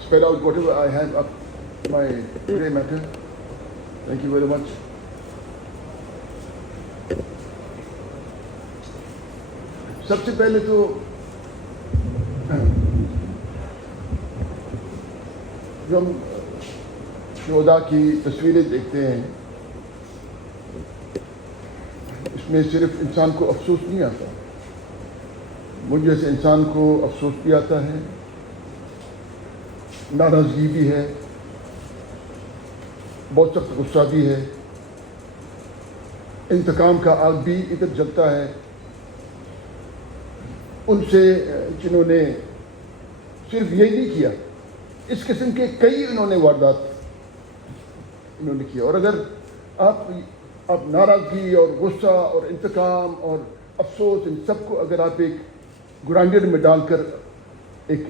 spell out whatever I have up my grey matter. Thank you very much. سب سے پہلے تو جو ہم شہداء کی تصویریں دیکھتے ہیں اس میں صرف انسان کو افسوس نہیں آتا، مجھ جیسے انسان کو افسوس بھی آتا ہے، ناراضگی بھی ہے، بہت سخت غصہ بھی ہے، انتقام کا آگ بھی ادھر جلتا ہے ان سے جنہوں نے صرف یہی نہیں کیا، اس قسم کے کئی انہوں نے واردات انہوں نے کیا. اور اگر آپ ناراضگی اور غصہ اور انتقام اور افسوس ان سب کو اگر آپ ایک گرائنڈر میں ڈال کر ایک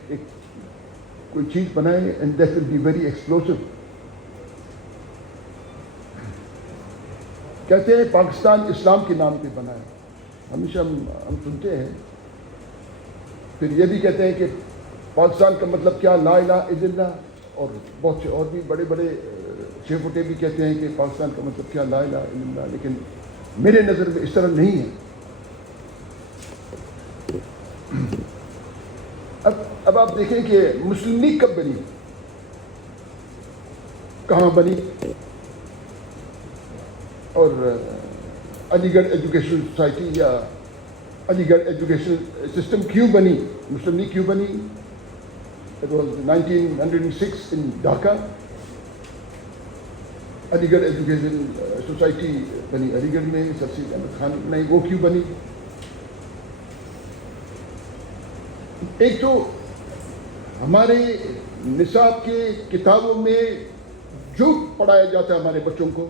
کوئی چیز بنائیں and that will be very explosive. کہتے ہیں پاکستان اسلام کے نام پہ بنا ہے، ہمیشہ ہم سنتے ہیں. پھر یہ بھی کہتے ہیں کہ پاکستان کا مطلب کیا، لا الہ الا اللہ، اور بہت سے اور بھی بڑے بڑے چھ فٹے بھی کہتے ہیں کہ پاکستان کا مطلب کیا، لا الہ الا اللہ. لیکن میرے نظر میں اس طرح نہیں ہے. اب آپ دیکھیں کہ مسلم لیگ کب بنی، کہاں بنی، اور علی گڑھ ایجوکیشنل سوسائٹی یا علی گڑھ ایجوکیشنل سسٹم کیوں بنی، مسلم لیگ کیوں بنی. It was 1906 in Dhaka. علی گڑھ ایجوکیشن سوسائٹی بنی علی گڑھ میں، سر سید احمد خان نے وہ کیوں بنی. ایک تو ہمارے نصاب کے کتابوں میں جھوٹ پڑھایا جاتا ہے ہمارے بچوں کو.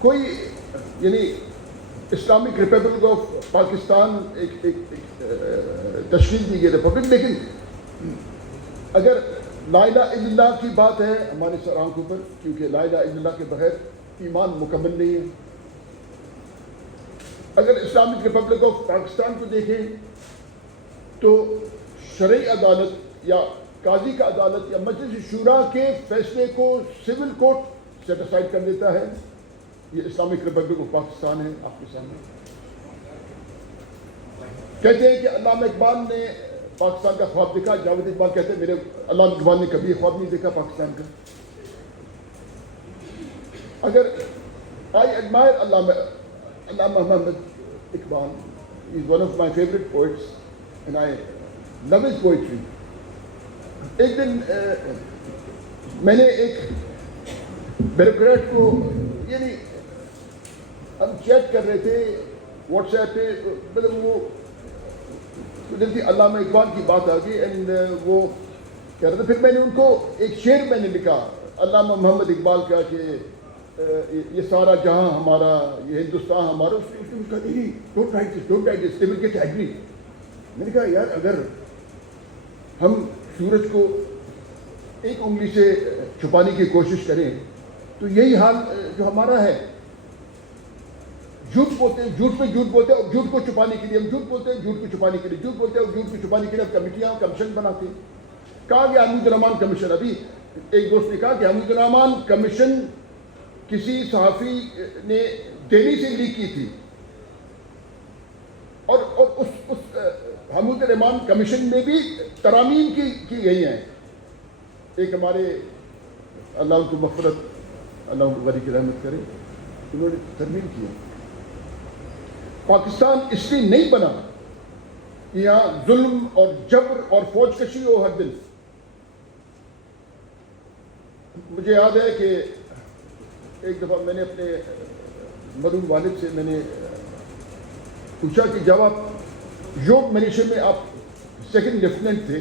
کوئی یعنی اسلامک ریپبلک آف پاکستان ایک تشکیل دی گئی ریپبلک، لیکن اگر لا الہ الا اللہ کی بات ہے ہمارے سر آنکھوں پر، کیونکہ لا الہ الا اللہ کے بغیر ایمان مکمل نہیں ہے. اگر اسلامک ریپبلک آف پاکستان کو دیکھیں تو شرعی عدالت یا قاضی کا عدالت یا مجلس شورا کے فیصلے کو سول کورٹ سیٹ اسائڈ کر دیتا ہے. یہ اسلامک ریپبلک آف پاکستان ہے آپ کے سامنے. کہتے ہیں کہ علامہ اقبال نے پاکستان کا خواب دیکھا. جاوید اقبال کہتے ہیں میرے علامہ اقبال نے کبھی خواب نہیں دیکھا پاکستان کا. اگر I admire Allama Muhammad Iqbal, he is one of my favorite poets and I love his poetry. ایک دن میں نے ایک بیوروکریٹ کو یعنی ہم چیٹ کر رہے تھے واٹس ایپ پہ, مطلب وہ جلدی علامہ اقبال کی بات آ گئی اینڈ وہ کہہ رہا تھا. پھر میں نے ان کو ایک شعر میں نے لکھا علامہ محمد اقبال کا کہ یہ سارا جہاں ہمارا, یہ ہندوستان ہمارا. اس نے کہا نہیں don't write this, don't write this, they will get angry. میں نے کہا یار اگر ہم سورج کو ایک انگلی سے چھپانے کی کوشش کریں تو یہی حال جو ہمارا ہے. جھوٹ بولتے ہیں, جھوٹ پہ جھوٹ بولتے ہیں, اور جھوٹ کو چھپانے کے لیے ہم جھوٹ بولتے ہیں, جھوٹ کو چھپانے کے لیے جھوٹ بولتے ہیں, اور جھوٹ کو چھپانے کے لیے ہم کمیٹیاں کمیشن بناتے ہیں. کہا کہ حمید الرحمان کمیشن, ابھی ایک دوست نے کہا کہ حمید الرحمان کمیشن کسی صحافی نے دہلی سے لیک کی تھی, اور اس حمید الرحمان کمیشن میں بھی ترامیم کی گئی ہیں. ایک ہمارے اللہ ان کو مغفرت, اللہ ان کو غری کی رحمت کرے, انہوں نے ترمیم کی. پاکستان اس لیے نہیں بنا یہاں ظلم اور جبر اور فوج کشی ہو ہر دن. مجھے یاد ہے کہ ایک دفعہ میں نے اپنے مرحوم والد سے میں نے پوچھا کہ جب آپ یوگ منیشن میں آپ سیکنڈ لیفٹیننٹ تھے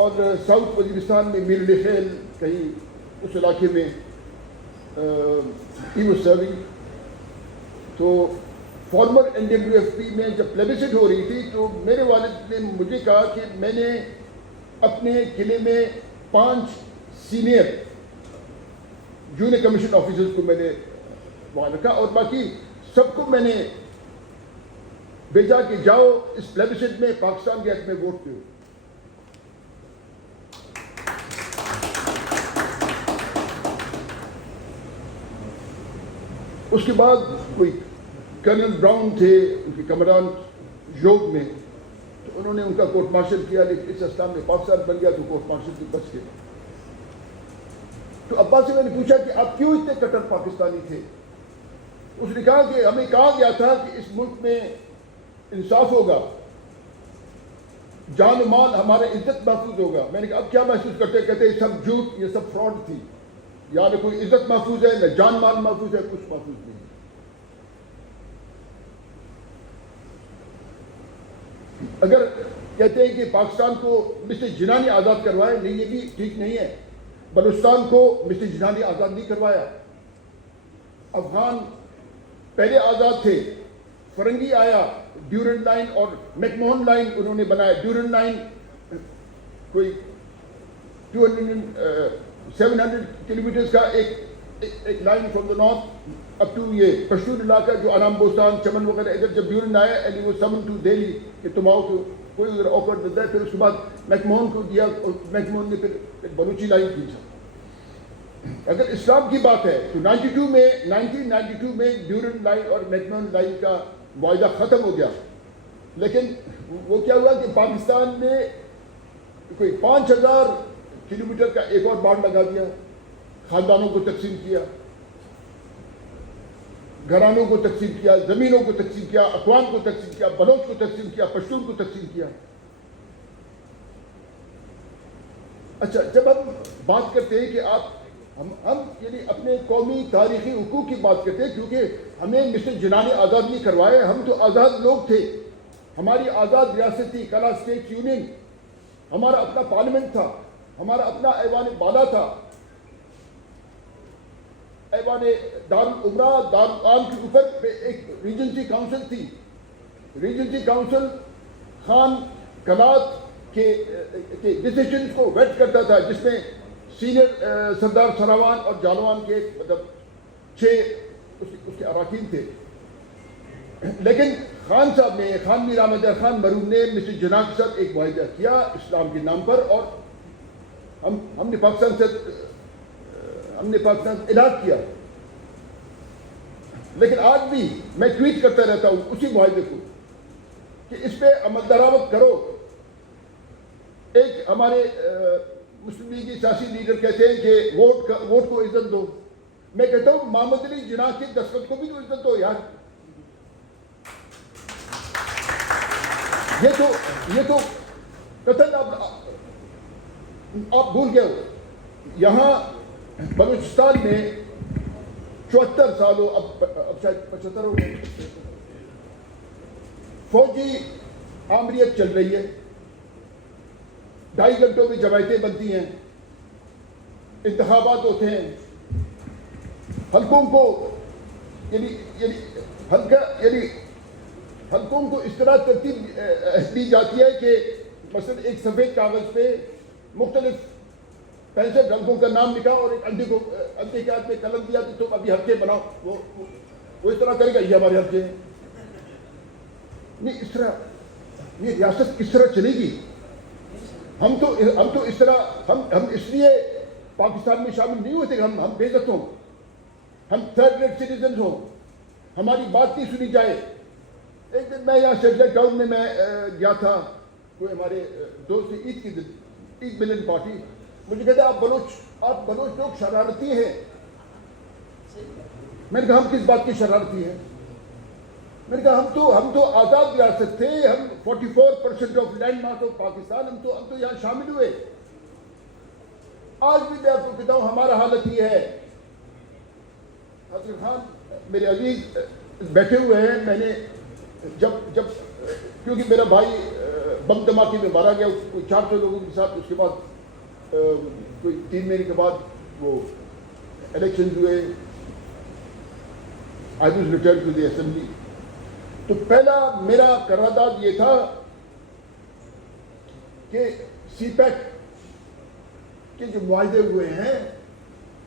اور ساؤتھ وزیرستان میں میر علی خیل کہیں اس علاقے میں ہی واز سرونگ, تو فارمر NWFP میں جب پلیبسٹ ہو رہی تھی تو میرے والد نے مجھے کہا کہ میں نے اپنے قلعے میں 5 سینئر جونیئر کمیشن آفیسرز کو میں نے وہاں رکھا, اور باقی سب کو میں نے بھیجا کہ جاؤ اس پلیبسٹ میں پاکستان کے حق میں ووٹ دو. اس کے بعد کوئی کرنل براؤن تھے ان کے کمران یوگ میں, تو انہوں نے ان کا کورٹ مارشل کیا, لیکن اس اسلام میں پاکستان بن گیا تو کورٹ مارشل سے بچ گئے. تو ابا سے میں نے پوچھا کہ آپ کیوں اتنے کٹر پاکستانی تھے؟ اس نے کہا کہ ہمیں کہا گیا تھا کہ اس ملک میں انصاف ہوگا, جان و مال ہمارا عزت محفوظ ہوگا. میں نے کہا اب کیا محسوس کرتے؟ کہتے یہ سب جھوٹ, یہ سب فراڈ تھی, یا نہ کوئی عزت محفوظ ہے, نہ جان مال محفوظ ہے, کچھ محفوظ نہیں. اگر کہتے ہیں کہ پاکستان کو مسٹر جنانی آزاد کروائے, نہیں, یہ بھی ٹھیک نہیں ہے. بلوچستان کو مسٹر جنانی آزاد نہیں کروایا. افغان پہلے آزاد تھے, فرنگی آیا, ڈیورنٹ لائن اور میکموہن لائن انہوں نے بنایا. ڈیورنٹ لائن کوئی 700 کلومیٹرز کا ایک line from the north up to یہ پشتون علاقہ جو آرام بوستان چمن وغیرہ ادھر. جب ڈیورنٹ آیا اینڈ وہ سمن ٹو دہلی کہ تم آؤ, تو کوئی ادھر آکورڈ ملتا ہے. پھر اس کے بعد میکموہن کو دیا, اور میکموہن نے پھر بلوچی لائن کھینچا. اگر اسلام کی بات ہے تو 1992 میں ڈیورنٹ لائن اور میکموہن لائن کا معاہدہ ختم ہو گیا. لیکن وہ کیا ہوا کہ پاکستان نے کوئی 5000 کلومیٹر کا ایک اور بانڈ لگا دیا, خاندانوں کو تقسیم کیا, گھرانوں کو تقسیم کیا, زمینوں کو تقسیم کیا, اقوام کو تقسیم کیا, بلوچ کو تقسیم کیا, پشتون کو تقسیم کیا. اچھا, جب ہم بات کرتے ہیں کہ ہم یعنی اپنے قومی تاریخی حقوق کی بات کرتے ہیں, کیونکہ ہمیں مسٹر جنانی آزاد نہیں کروائے. ہم تو آزاد لوگ تھے, ہماری آزاد ریاست تھی, کلا اسٹیٹ یونین, ہمارا اپنا پارلیمنٹ تھا, ہمارا اپنا ایوان بالا تھا, ایوان دارالعمرہ دارالعام کے اوپر پہ ایک ریجنسی کاؤنسل تھی. ریجنسی کاؤنسل خان کلات کے ڈیسیشنز کو ویٹ کرتا تھا, جس میں سینئر سردار سراوان اور جالوان کے مطلب 6 اس کے اراکین تھے. لیکن خان صاحب نے, خان میر احمد خان مرحوم نے مسٹر جناح کے ساتھ ایک معاہدہ کیا اسلام کے نام پر, اور ہم نے پاکستان سے علاج کیا. لیکن آج بھی میں ٹویٹ کرتا رہتا ہوں اسی معاہدے کو کہ اس پہ عمل درآمد کرو. ایک ہمارے مسلم لیگ کے سیاسی لیڈر کہتے ہیں کہ ووٹ کو عزت دو. میں کہتا ہوں محمد علی جناح کے دستخط کو بھی تو عزت دو یار. یہ تو قطعاً آپ بھول گئے ہو. یہاں بلوچستان میں 74 سالوں, اب شاید 75 ہو گئے, فوجی آمریت چل رہی ہے. 2.5 گھنٹوں میں جماعتیں بنتی ہیں, انتخابات ہوتے ہیں, حلقوں کو حلقوں کو اس طرح ترتیب دی جاتی ہے کہ مثلا ایک سفید کاغذ پہ مختلف 65 حلقوں کا نام لکھا, اور ایک انڈے کے ہاتھ میں قلم دیا کہ تم ابھی حلقے بناؤ. وہ اس طرح کرے گا, یہ ہمارے حلقے ہیں. نہیں, اس طرح یہ ریاست کس طرح چلے گی؟ ہم تو اس طرح ہم اس لیے پاکستان میں شامل نہیں ہوتے کہ ہم بے عزت ہوں, ہم تھرڈ ریٹ سٹیزنز ہوں, ہماری بات نہیں سنی جائے. ایک دن میں یہاں سیٹلائٹ ٹاؤن میں گیا تھا, کوئی ہمارے دوست عید کی دن, عید ملن پارٹی. مجھے کہتا آپ بلوچ لوگ شرارتی ہیں. میں نے کہا ہم کس بات کی شرارتی ہیں؟ میں نے کہا ہم تو آزاد ریاست تھے, ہم 44% of land mass of Pakistan, ہم تو یہاں شامل ہوئے. آج بھی میں آپ کو کہتا ہوں ہمارا حالت یہ ہے. حضرت خان میرے عزیز بیٹھے ہوئے ہیں. میں نے جب کیونکہ میرا بھائی بم دھماکے میں مارا گیا کوئی 400 لوگوں کے ساتھ, اس کے بعد کوئی 3 مہینے کے بعد وہ الیکشنز ہوئے, I was return to the assembly. تو پہلا میرا قرارداد یہ تھا کہ سی پیک کے جو معاہدے ہوئے ہیں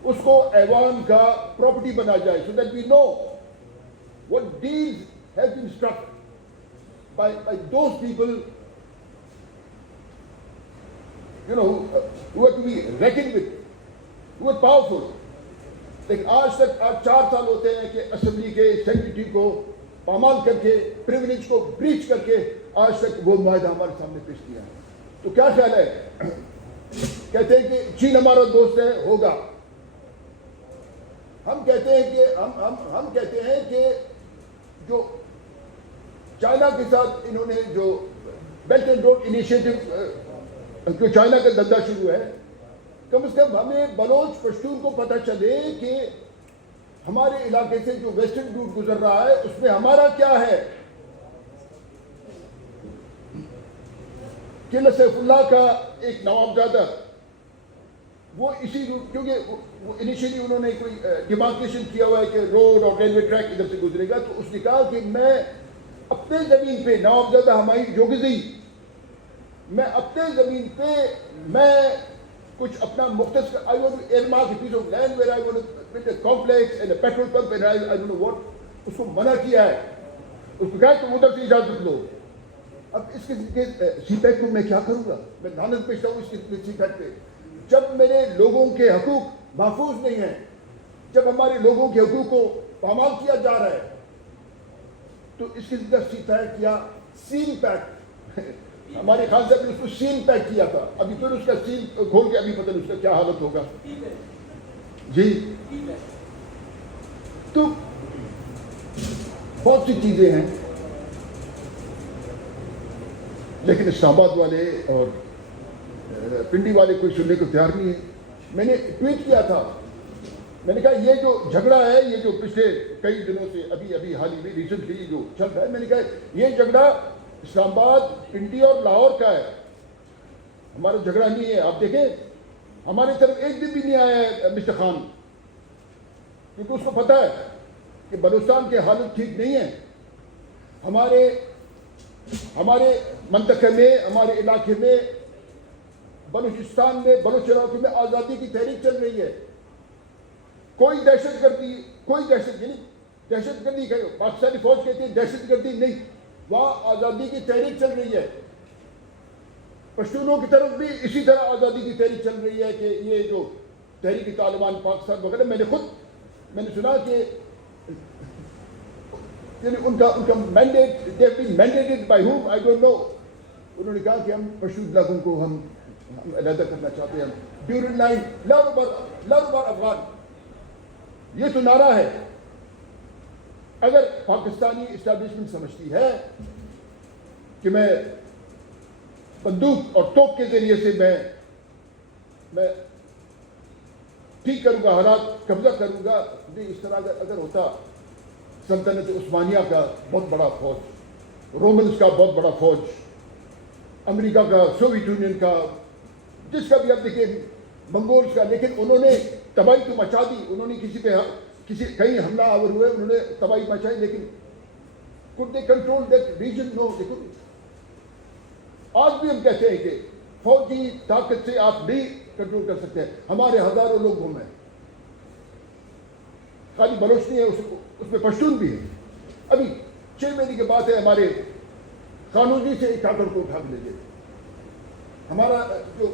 اس کو ایوان کا پراپرٹی بنا جائے, so that we know what deals have been struck. by those people, you know, who are to be reckoned with, who are powerful. لیکن آج تک 4 سال ہوتے ہیں کہ اسمبلی کے سیکریٹری کو پامال کر کے, پریولیج کو بریچ کر کے آج تک وہ معاہدہ ہمارے سامنے پیش کیا ہے. تو کیا خیال ہے؟ کہتے ہیں کہ چین ہمارا دوست ہے, ہوگا. ہم کہتے ہیں کہ ہم کہتے ہیں کہ جو چائنا کے ساتھ انہوں نے جو بیلٹ اینڈ روڈ انیشیٹو, جو چائنا کا دھندا شروع ہے, کم از کم ہمیں بلوچ پشتون کو پتہ چلے کہ ہمارے علاقے سے جو ویسٹرن روٹ گزر رہا ہے اس میں ہمارا کیا ہے. قلعہ سیف اللہ کا ایک نوابزادہ وہ اسی روٹ, کیونکہ وہ انیشیلی انہوں نے کوئی ڈیمارکیشن کیا ہوا ہے کہ روڈ اور ریلوے ٹریک ادھر سے گزرے گا, تو اس نے کہا کہ میں اپنے زمین پہ, نوابزادہ ہمایوں جوگزی, میں اپنے زمین پہ میں کچھ اپنا مختص, I want to earmark a piece of land where I want to build a complex and a petrol pump and I don't know what. اس کو منع کیا ہے, اس کو کہا تم ادھر سے اجازت لو. اب اس کے سی پیک کو میں کیا کروں گا, میں لعنت پیشتا ہوں اس کے سی پیک پہ. جب میرے لوگوں کے حقوق محفوظ نہیں ہیں, جب ہمارے لوگوں کے حقوق کو پامال کیا جا رہا ہے, تو اس کے ذریعے سی پیک کیا, سیل پیک. ہمارے خان صاحب نے اس کو سیل پیک کیا تھا, ابھی پھر اس کا سیل کھول کے ابھی پتہ نہیں اس کا کیا حالت ہوگا. جی تو بہت سی چیزیں ہیں, لیکن اسلام آباد والے اور پنڈی والے کوئی سننے کو تیار نہیں ہے. میں نے ٹویٹ کیا تھا, میں نے کہا یہ جو جھگڑا ہے, یہ جو پچھلے کئی دنوں سے ابھی حال ہی میں ریسنٹلی جو چل رہا ہے, میں نے کہا یہ جھگڑا اسلام آباد, پنڈی اور لاہور کا ہے, ہمارا جھگڑا نہیں ہے. آپ دیکھیں ہماری طرف ایک دن بھی نہیں آیا ہے مسٹر خان, کیونکہ اس کو پتہ ہے کہ بلوچستان کے حالت ٹھیک نہیں ہے. ہمارے منطقے میں, ہمارے علاقے میں, بلوچستان میں, بلوچ علاقے میں آزادی کی تحریک چل رہی ہے. کوئی دہشت گردی, دہشت گردی پاکستانی فوج کہتی ہے, دہشت گردی نہیں, وہاں آزادی کی تحریک چل رہی ہے. پشتونوں کی طرف بھی اسی طرح آزادی کی تحریک چل رہی ہے کہ یہ جو تحریک طالبان پاکستان وغیرہ, میں نے سنا کہ یعنی ان کا mandate, they have been mandated by whom I don't know. انہوں نے کہا کہ ہم پشتون علاقوں کو ہم علیحدہ کرنا چاہتے ہیں. ڈیورنگ لائن لر افغان, یہ تو نعرہ ہے. اگر پاکستانی اسٹیبلشمنٹ سمجھتی ہے کہ میں بندوق اور توپ کے ذریعے سے میں ٹھیک کروں گا حالات, قبضہ کروں گا, اس طرح اگر ہوتا, سلطنت عثمانیہ کا بہت بڑا فوج, رومنز کا بہت بڑا فوج, امریکہ کا, سوویت یونین کا, جس کا بھی آپ دیکھیں, منگولز کا, لیکن انہوں نے تباہی تو مچا دی. انہوں نے کہیں حملہ آور ہوئے, انہوں نے تباہی مچائی, لیکن could they control that region? No, they couldn't. آج بھی ہم کہتے ہیں کہ فوجی طاقت سے آپ نہیں کنٹرول کر سکتے. ہمارے ہزاروں لوگ گھوم ہیں, خالی بلوچ نہیں ہے, اس میں پشتون بھی ہے. ابھی 6 مہینے کے بعد ہے, ہمارے قانونی سے ایک ٹاکر کو اٹھا کے لے گئے. ہمارا جو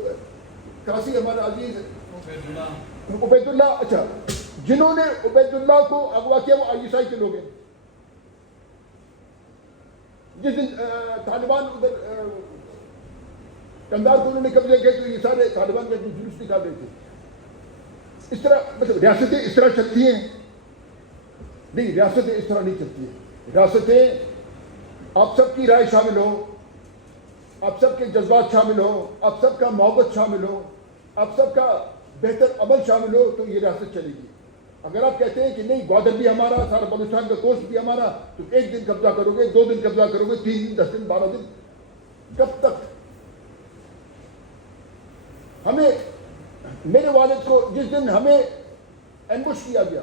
کراسی ہمارا عزیز عبید اللہ, اچھا جنہوں نے عبید اللہ کو اغوا کیا وہ ISI کے لوگ ہیں. جس دن طالبان ادھر کندھار کو انہوں نے قبضے کیا تو یہ سارے طالبان کے جلوس نکال رہے تھے. اس طرح مطلب ریاستیں اس طرح چلتی ہیں نہیں, ریاستیں اس طرح نہیں چلتی ہیں. ریاستیں آپ سب کی رائے شامل ہو, آپ سب کے جذبات شامل ہو, آپ سب کا محبت شامل ہو, آپ سب کا بہتر عمل شامل ہو, تو یہ ریاست چلے گی. اگر آپ کہتے ہیں کہ نہیں گوادر بھی ہمارا, سارا بلوچستان کا کوسٹ بھی ہمارا, تو 1 دن قبضہ کرو گے, 2 دن قبضہ کرو گے, 3 دن, 10 دن, 12 دن, کب تک؟ ہمیں, میرے والد کو جس دن ہمیں ایمبوش کیا گیا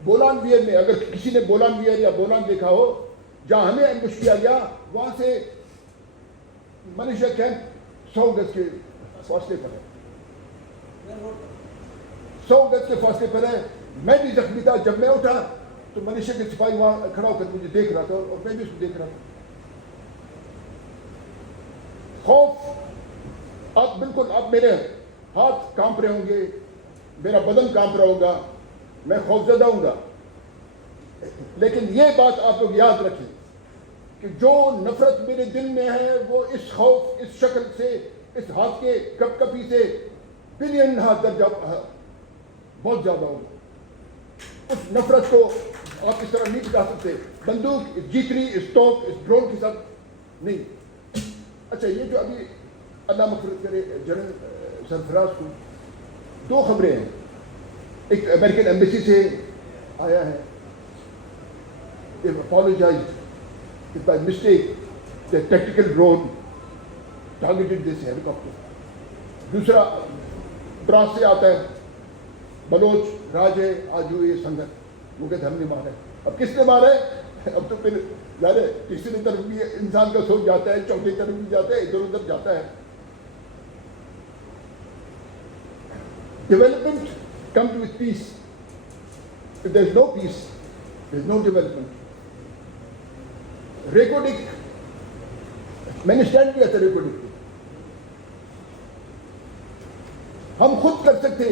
بولان ویئر میں, اگر کسی نے بولان ویئر یا بولان دیکھا ہو, جہاں ہمیں ایمبوش کیا گیا, وہاں سے ملیشیا کیمپ 100 گز کے فاصلے پر ہے, 100 گز کے فاصلے پر ہے. میں بھی زخمی تھا. جب میں اٹھا تو ملیشیا کے سپاہی وہاں کھڑا ہو کر مجھے دیکھ رہا تھا, اور میں بھی اس کو دیکھ رہا تھا. خوف آپ بالکل آپ میرے ہاتھ کانپ رہے ہوں گے, میرا بدن کانپ رہا ہوگا, میں خوف زدہ ہوں گا. لیکن یہ بات آپ لوگ یاد رکھیں کہ جو نفرت میرے دل میں ہے وہ اس خوف, اس شکل سے, اس ہاتھ کے کپ کپی سے بلین ہاتھ درجہ بہت زیادہ ہوگا. اس نفرت کو آپ اس طرح نہیں بتا سکتے بندوق, اس جیتری, اس توپ, اس ڈرون کے ساتھ نہیں. اچھا, یہ جو ابھی اللہ مغفرت کرے جنرل سرفراز کو 2 خبریں ہیں. ایک امریکن ایمبیسی سے آیا ہے, apologized if by mistake the tactical drone targeted this helicopter. دوسرا ڈراس سے آتا ہے, بلوچ راج ہے آج ہوئے سنگت, وہ کہتے ہم نے مارا ہے. اب کس نے مارا ہے؟ اب تو پھر یار تیسری طرف بھی انسان کا سوچ جاتا ہے, چوتھی طرف بھی جاتا ہے, ادھر ادھر جاتا ہے. Development comes with peace. If there is no peace, there is no development. Recording میں نے اسٹینڈ کیا تھا, ریکارڈنگ ہم خود کر سکتے.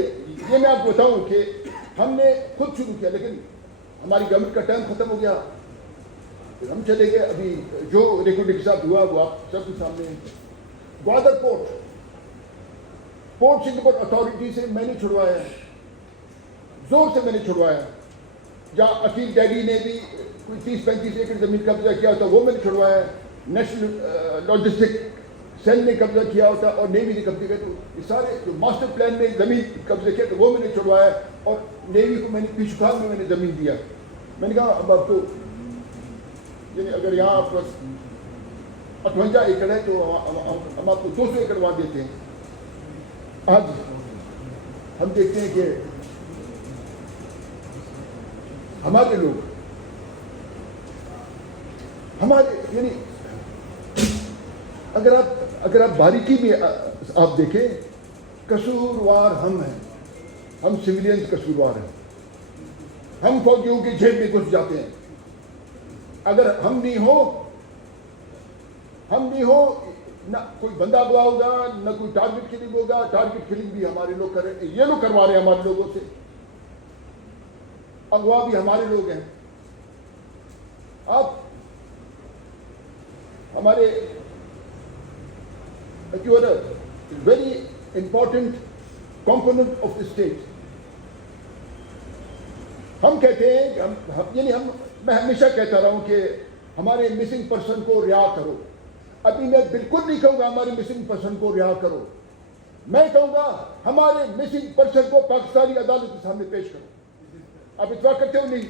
یہ میں آپ کو بتاؤں کہ ہم نے خود شروع کیا, لیکن ہماری گورنمنٹ کا ٹائم ختم ہو گیا, پھر ہم چلے گئے. ابھی جو ریکارڈنگ کے ساتھ ہوا وہ آپ سب کے سامنے ہے. گوادر پورٹ سنگاپور اتھارٹی سے میں نے چھڑوایا, زور سے میں نے چھڑوایا. جہاں عقیل ڈیڈی نے بھی کوئی 30-35 ایکڑ زمین قبضہ کیا ہوتا وہ میں نے چھڑوایا. نیشنل لاجسٹک سیل نے قبضہ کیا ہوتا اور نیوی نے قبضہ کیا. تو یہ سارے جو ماسٹر پلان میں زمین قبضہ کیا تو وہ میں نے چھڑوایا, اور نیوی کو میں نے پیشخان میں نے زمین دیا. میں نے کہا اب آپ تو یعنی اگر یہاں آپ پاس 58 ایکڑ ہے تو ہم آپ کو 200 ایکڑ وہاں دیتے ہیں. آج ہم دیکھتے ہیں کہ ہمارے لوگ ہمارے یعنی اگر آپ باریکی میں آپ دیکھیں, قصوروار ہم ہیں, ہم سویلینز قصوروار ہیں. ہم فوجیوں کے جیب میں گھس جاتے ہیں. اگر ہم نہیں ہو نہ کوئی بندہ اغوا ہوگا, نہ کوئی ٹارگٹ کلنگ ہوگا. ٹارگٹ کلنگ بھی ہمارے لوگ کر رہے ہیں, یہ لوگ کروا رہے ہیں ہمارے لوگوں سے. اغوا بھی ہمارے لوگ ہیں. آپ ہمارے very important component of the state. ہم کہتے ہیں کہ میں ہمیشہ کہتا رہا ہوں کہ ہمارے مسنگ پرسن کو رہا کرو. ابھی میں بالکل نہیں کہوں گا ہمارے مسنگ پرسن کو رہا کرو, میں کہوں گا ہمارے مسنگ پرسن کو پاکستانی عدالت کے سامنے پیش کرو. آپ اتفاق کرتے ہو نہیں؟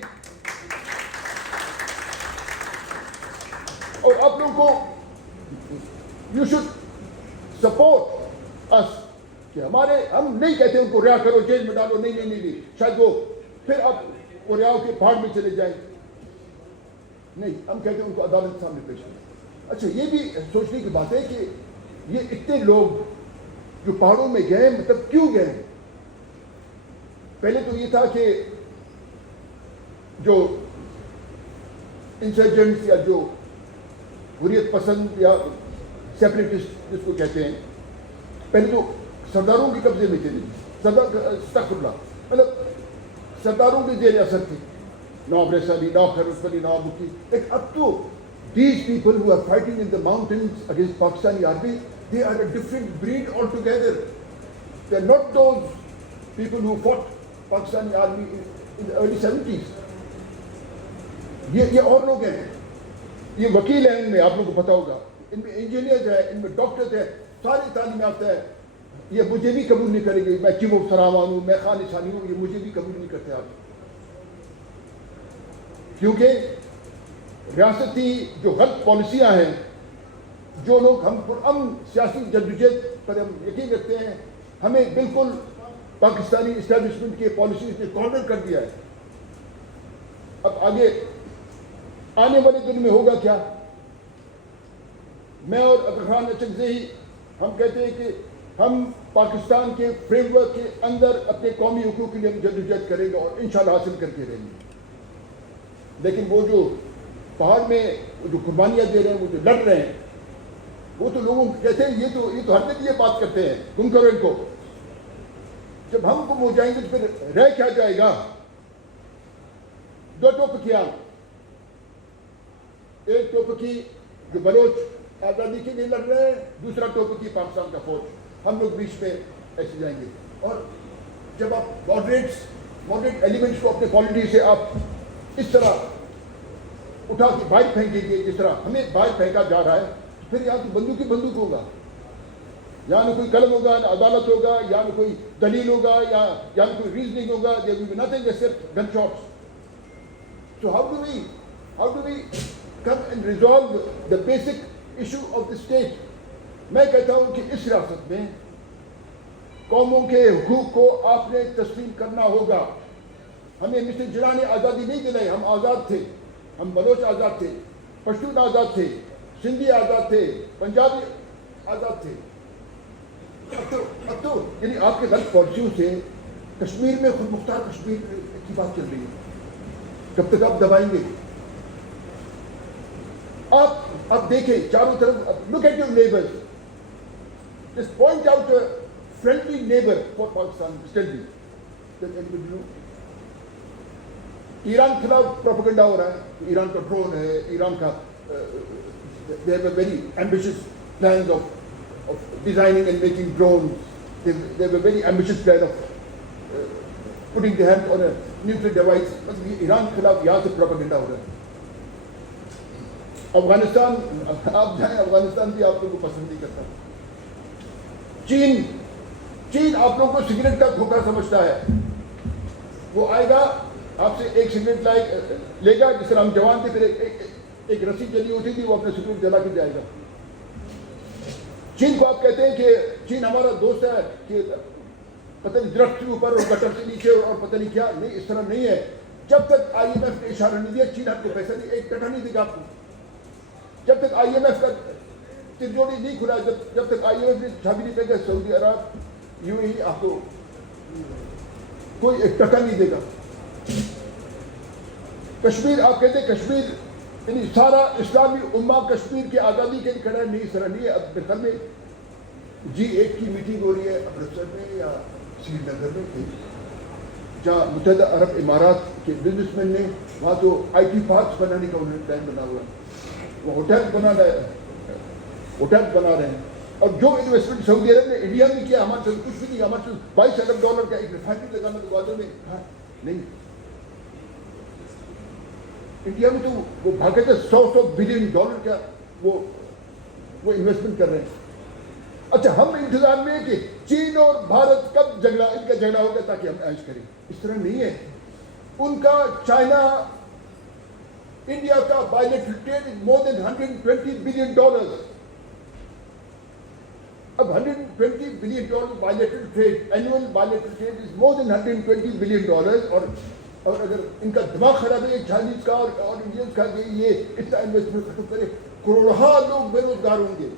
اور آپ لوگوں کو یو شوڈ سپورٹ اس کہ ہم نہیں کہتے ان کو رہا کرو, جیل میں ڈالو. نہیں, شاید وہ پھر آپ وہ رہا کے پہاڑ میں چلے جائیں. نہیں, ہم کہتے ہیں ان کو عدالت کے سامنے پیش کرو. اچھا, یہ بھی سوچنے کی بات ہے کہ یہ اتنے لوگ جو پہاڑوں میں گئے, مطلب کیوں گئے؟ پہلے تو یہ تھا کہ جو انسرجنٹس یا جو حریت پسند یا سیپریٹسٹ جس کو کہتے ہیں, پہلے تو سرداروں کے قبضے میں تھے. مطلب سرداروں کے زیر اثر تھے, نواب رئیسانی, نواب خطرات, نواب مکی. لیکن اب تو these people who are fighting in the mountains against Pakistani army, they are a different breed altogether. They are not those people who fought Pakistani army in the early 70s. یہ اور لوگ ہیں. یہ وکیل ہیں, ان میں آپ لوگوں کو پتا ہوگا, ان میں انجینئرز ہیں, ان میں ڈاکٹرز ہیں, ساری تعلیم یافتہ ہے. یہ مجھے بھی قبول نہیں کریں گے میں چیف آف سراوان ہوں, میں خان ثانی ہوں, یہ مجھے بھی قبول نہیں کرتے آپ, کیونکہ ریاستی جو غلط پالیسیاں ہیں, جو لوگ ہم پرامن سیاسی جدوجہد پر ہم یقین رکھتے ہیں, ہمیں بالکل پاکستانی اسٹیبلشمنٹ کے پالیسیز نے کارنر کر دیا ہے. اب آگے آنے والے دن میں ہوگا کیا؟ میں اور ابراہیم اچکزئی ہم کہتے ہیں کہ ہم پاکستان کے فریم ورک کے اندر اپنے قومی حقوق کے لیے ہم جدوجہد کریں گے اور انشاءاللہ حاصل کر کے رہیں گے. لیکن وہ جو پہاڑ میں جو قربانیاں دے رہے ہیں, وہ جو لڑ رہے ہیں, وہ تو لوگوں کو کہتے ہیں یہ تو ہر دن یہ بات کرتے ہیں تم کرو ان کو. جب ہم گم ہو جائیں گے تو پھر رہ کیا جائے گا؟ دو ٹوپکیاں، ایک ٹوپکی جو بلوچ آزادی کے لیے لڑ رہے ہیں، دوسرا ٹوپکی پاکستان کا فوج. ہم لوگ بیچ میں ایسے جائیں گے. اور جب آپ ماڈریٹ ایلیمنٹس کو اپنے پالیٹی سے آپ اس طرح اٹھا کے باہر پھینکیں گے جس طرح ہمیں باہر پھینکا جا رہا ہے، پھر یا تو بندوق ہوگا، یا نہ کوئی قلم ہوگا، نہ عدالت ہوگا، یا نہ کوئی دلیل ہوگا، یا نہ کوئی ریزننگ ہوگا. there will be nothing except gunshots. So how do we come and resolve the basic issue of the state? میں کہتا ہوں کہ اس ریاست میں قوموں کے حقوق کو آپ نے تسلیم کرنا ہوگا. ہمیں مسٹر جناح نے آزادی نہیں دلائی، ہم آزاد تھے، ہم بلوچ آزاد تھے، پشتون آزاد تھے، سندھی آزاد تھے، پنجابی آزاد تھے. اب تو یعنی آپ کے غلط پالیسیوں سے کشمیر میں خود مختار کشمیر کی بات چل رہی ہے. کب تک آپ دبائیں گے؟ آپ دیکھیں چاروں طرف، look at your neighbours, just point out a friendly neighbour for Pakistan. Iran کے خلاف پروپیگنڈا ہو رہا ہے، ایران کا ڈرون ہے، ایران کا they have a very ambitious plans of designing and making drones. They have a very ambitious plan of putting their hand on a nuclear device. Iran کے خلاف یہاں سے پروپیگنڈا ہو رہا ہے. افغانستان، آپ جائیں، افغانستان بھی آپ لوگوں کو پسند نہیں کرتا. چین آپ لوگوں کو سگریٹ کا کھوکھا سمجھتا ہے. وہ آئے گا آپ سے ایک سگریٹ لے گا، جس طرح ہم جوان تھے، پھر ایک رسی جلی ہوتی تھی، وہ اپنے سگریٹ جلا کے جائے گا. چین کو آپ کہتے ہیں کہ چین ہمارا دوست ہے، کہ پتہ نہیں درخت کے اوپر اور گٹر سے نیچے اور پتہ نہیں کیا. نہیں، اس طرح نہیں ہے. جب تک IMF نے اشارہ نہیں دیا، چین آپ کو پیسہ نہیں، ایک ٹکا نہیں دے گا آپ کو. جب تک IMF کا ترجوڑی نہیں کھلا، جب تک IMF نے چابی نہیں پھینکا، سعودی عرب UAE آپ کو کوئی ایک ٹکا نہیں دے گا. کشمیر آپ کہتے ہیں کشمیر یعنی سارا اسلامی امہ کشمیر کی آزادی کے لیے کھڑا ہے. نہیں، اس طرح نہیں ہے. اب میرے خیال میں G8 کی میٹنگ ہو رہی ہے امرتسر میں یا سری نگر میں، جہاں متحدہ عرب امارات کے بزنس مین نے وہاں تو IT پارکس بنانے کا انہوں نے پلان بنا ہوا ہے. وہ ہوٹل بنا رہے ہیں. اور جو انویسٹمنٹ سعودی عرب نے انڈیا میں کیا، ہمارے سے کچھ بھی نہیں. ہمارے سے $22 ارب کا ایک ریفائنری لگانا تو گوادر میں نہیں. انڈیا میں تو وہ بھاگے تھے $100 بلین کا وہ انویسٹمنٹ کر رہے ہیں. اچھا، ہم انتظار میں ہیں کہ چین اور بھارت کب ان کا جھگڑا ہوگا تاکہ ہم عیش کریں. اس طرح نہیں ہے. ان کا چائنا انڈیا کا bilateral trade is more than $120 billion. اب $120 billion bilateral trade, annual bilateral trade is more than $120 billion. اور اگر ان کا دماغ خراب ہے چائنیز کا اور انڈینز کا کہ یہ اتنا انویسٹمنٹ ختم کرے، کروڑوں لوگ بے روزگار ہوں گے.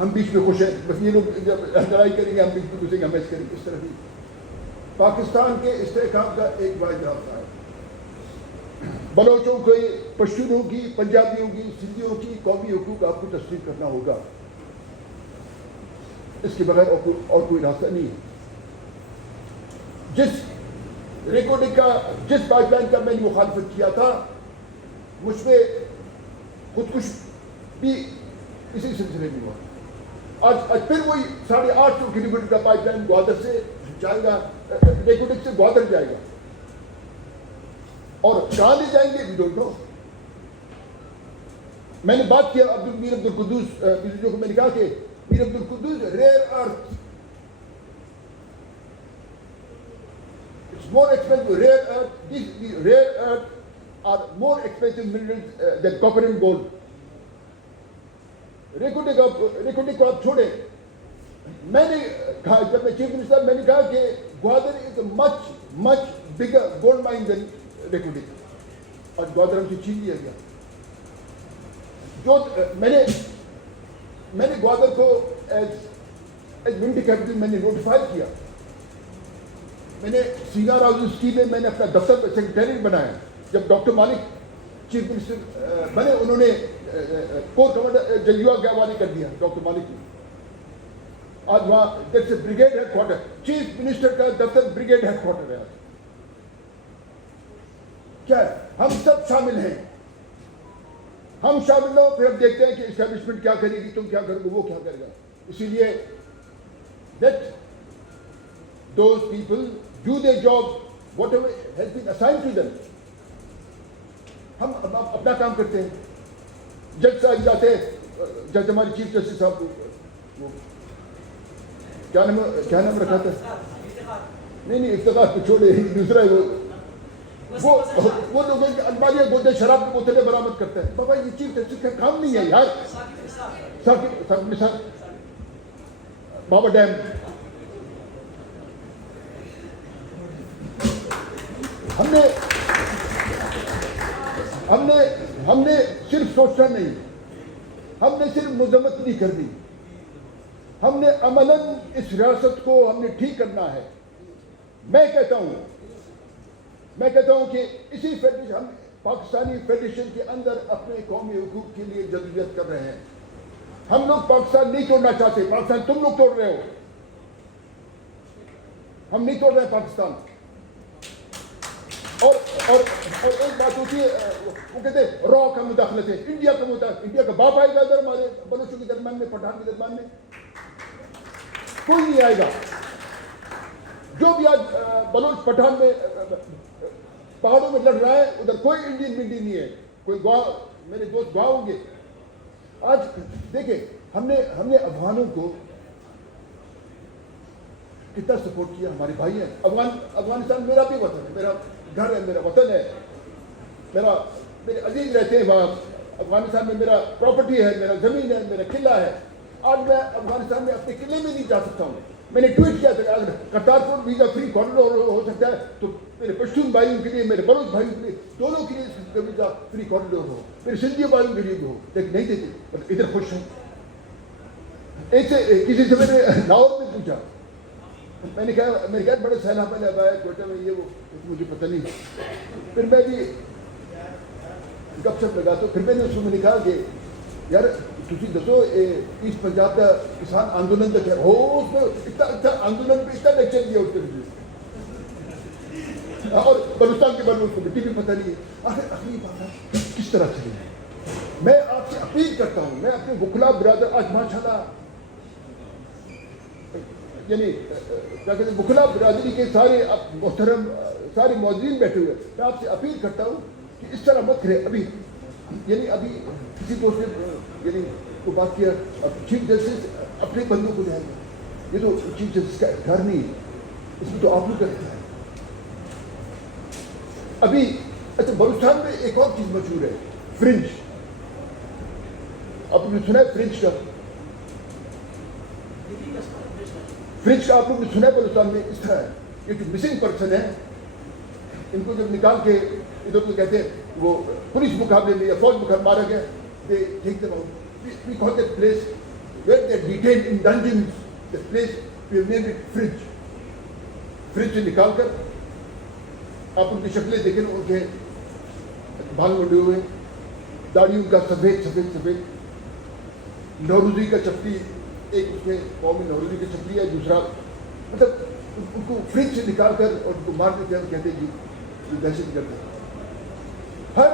ہم بیچ میں خوش ہیں، بس یہ لوگ جب لڑائی کریں گے ہم بیچ میں گھسیں گے، ہم ایسے کریں گے. اس طرح بھی پاکستان کے استحکام کا ایک واحد راستہ ہے. بلوچوں کے، پشتونوں کی، پنجابیوں کی، سندھیوں کی قومی حقوق آپ کو تسلیم کرنا ہوگا. اس کے بغیر اور کوئی راستہ نہیں ہے. جس ریکارڈنگ کا، جس پائپ لائن کا میں نے مخالفت کیا تھا، مجھ پہ خودکش بھی اسی سلسلے میں ہوا. آج پھر وہی 850 کلومیٹر کا پائپ لائن گوادر سے جائے گا، ریکارڈنگ سے گوادر جائے گا. اور کہاں لے جائیں گے وی ڈونٹ نو. میں نے بات کیا میر عبدالقدوس کو، میں نے کہا کہ میر Abdul Quddus rear earth, more expensive, rare earth, these rare earth are more expensive minerals than copper and gold. Recording کو آپ چھوڑیں. میں نے کہا، جب میں چیف منسٹر، میں نے کہا کہ گوادر از اے much bigger gold mine than recording. اور گوادر ہم سے چھین لیا گیا. جو میں نے گوادر کو ایز ونٹر کیپٹل میں نے نوٹیفائی کیا. میں نے سینگر ہاؤس اسکیم میں نے اپنا دفتر سیکریٹریٹ بنایا. جب ڈاکٹر مالک چیف منسٹر بنے, انہوں نے کور کمانڈر جلیوا کے حوالے کر دیا ڈاکٹر مالک نے. آج وہاں brigade headquarter, chief minister کا دفتر بریگیڈ ہیڈ کوارٹر ہے. کیا ہے, ہم سب شامل ہیں, ہم شامل ہو, پھر ہم دیکھتے ہیں کہ اسٹیبلشمنٹ کیا کرے گی, تم کیا کرو گے, وہ کیا کرے گا. اسی لیے let those people do their job whatever has been assigned to them. ہم اپنا کام کرتے ہیں. جج صاحب جاتے ہیں, جج ہمارے چیف جسٹس صاحب وہ کیا نام رکھا تھا, نہیں افتخار کو چھوڑے, دوسرا ہے وہ لوگوں کے الماریاں گودے شراب کی بوتلیں برآمد کرتے ہیں. بابا یہ چیف جسٹس کا کام نہیں ہے یار. ثاقب بابا ڈیم, ہم نے صرف سوچنا نہیں, ہم نے صرف مذمت نہیں کرنی, ہم نے عملاً اس ریاست کو ہم نے ٹھیک کرنا ہے. میں کہتا ہوں کہ اسی فیڈریشن, ہم پاکستانی فیڈریشن کے اندر اپنے قومی حقوق کے لیے جدوجہد کر رہے ہیں. ہم لوگ پاکستان نہیں توڑنا چاہتے, پاکستان تم لوگ توڑ رہے ہو, ہم نہیں توڑ رہے پاکستان. اور ایک بات ہوتی ہے, وہ کہتے ہیں را کا مداخلت ہے, انڈیا کا مداخلت. انڈیا کا باپ آئے گا ادھر ہمارے بلوچوں کے درمیان میں, پٹھان کے درمیان میں کوئی نہیں آئے گا. جو بھی آج بلوچ پٹھان میں پہاڑوں میں لڑ رہا ہے, ادھر کوئی انڈین منڈی نہیں ہے. کوئی گواہ, میرے دوست گواہ ہوں گے. آج دیکھیں ہم نے افغانوں کو کتنا سپورٹ کیا. ہمارے بھائی ہیں. افغانستان میرا بھی وطن ہے, میرا گھر ہے, میرا وطن ہے, میرے عزیز رہتے ہیں وہاں. افغانستان میں میرا پراپرٹی ہے, میرا زمین ہے, میرا قلعہ ہے. آج میں افغانستان میں اپنے قلعے میں نہیں جا سکتا ہوں. میں نے ٹویٹ کیا تھا اگر کرتارپور ویزا فری کارڈر ہو سکتا ہے تو میرے پشتون بھائیوں کے لیے, میرے بلوچ بھائیوں کے لیے, دونوں کے لیے ویزا فری کارڈر ہو, میرے سندھی بھائیوں کے لیے بھی ہو, لیکن نہیں دیتے. ادھر خوش ہیں. ایک سے کسی سے میں نے لاہور میں پوچھا, میں نے کہا بڑے سیلاب میں آیا کوئٹہ میں, یہ وہ مجھے پتہ نہیں. پھر میں بھی گپ شپ لگا, تو پھر میں نے اس میں کہا کہ یار تھی دسو ایسٹ پنجاب کا کسان آندولن تک ہے, اس میں اتنا آندولن پہ اتنا لیکچر دیا اس کے, اور بلوچستان کے بارے میں اس کو مٹی بھی پتہ نہیں ہے. آخر اگلی بات کس طرح چلے گی. میں آپ سے اپیل کرتا ہوں, میں اپنے وکلا برادر, آج ماشاءاللہ یعنی کیا کہتے ہیں وکلا برادری کے سارے محترم سارے معززین بیٹھے ہوئے, میں آپ سے اپیل کرتا ہوں کہ اس طرح مت کرے. ابھی کسی دوست نے کو بات کیا, چیف جسٹس اپنے بندوں کو جائے گا. یہ تو چیف جسٹس کا اختیار نہیں ہے, اس میں تو آپ لوگ کا اختیار ہے. ابھی اچھا بلوچستان میں ایک اور چیز مشہور ہے, فرنج. آپ نے سنا ہے فرنج کا؟ فرنج کا آپ لوگ نے سنا ہے بلوچستان میں؟ اس طرح ہے, یہ جو مسنگ پرسن ہے, ان کو جب نکال کے ادھر کو کہتے ہیں وہ پولیس مقابلے میں یا فوج مقابلے مارا گیا, they take them out. We call that place where they are detained in dungeons, the place we have named it fridge. Fridge سے نکال کر آپ ان کی شکلیں دیکھیں, ان کے بال مڈے ہوئے, داڑھی ان کا سفید, نوروزی کا چپٹی, ایک اس کے قومی نوروزی کی چپٹی ہے, دوسرا مطلب ان کو فریج سے نکال کر اور ان کو مار دیتے ہیں, کہتے ہیں جی یہ دہشت گرد ہے. ہر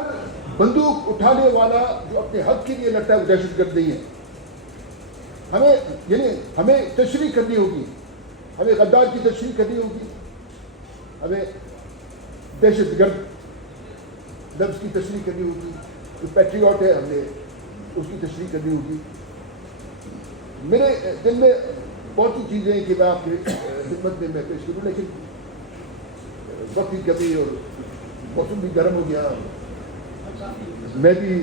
بندوق اٹھانے والا جو اپنے حق کے لیے لڑتا ہے وہ دہشت گرد نہیں ہے. ہمیں تشریح کرنی ہوگی, ہمیں غدار کی تشریح کرنی ہوگی, ہمیں دہشت گرد لفظ کی تشریح کرنی ہوگی. جو پیٹریوٹ ہے ہمیں اس کی تشریح کرنی ہوگی. میرے دل میں بہت سی چیزیں ہیں کہ میں آپ کی خدمت میں پیش کروں, لیکن وقت کی کمی اور موسم بھی گرم ہو گیا. میں بھی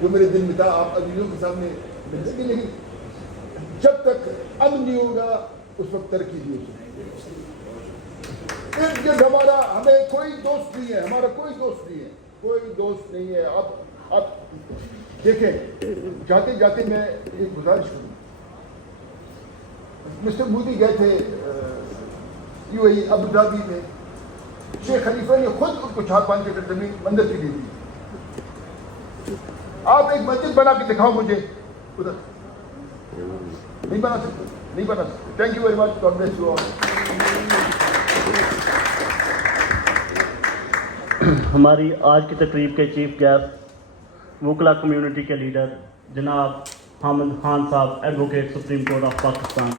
جو میرے دل میں تھا آپ عزیزوں کے سامنے مل سکے, لیکن جب تک امن نہیں ہوگا اس وقت ترقی نہیں ہو سکتی. ارد گرد ہمارا ہمیں کوئی دوست نہیں ہے, ہمارا کوئی دوست نہیں ہے, کوئی دوست نہیں ہے. آپ دیکھیں, جاتے جاتے میں ایک گزارش کروں. مسٹر مودی گئے تھے UAE ابو ظہبی میں, شیخ خلیفہ نے خود ان کو 4-5 ایکڑ زمین مندر کی دی تھی. آپ ایک مسجد بنا کے دکھاؤ مجھے ادھر. نہیں بنا سکتے, نہیں بنا سکتے. Thank you very much. God bless you all. ہماری آج کی تقریب کے چیف گیسٹ وکلا کمیونٹی کے لیڈر جناب حامد خان صاحب, advocate supreme court of Pakistan.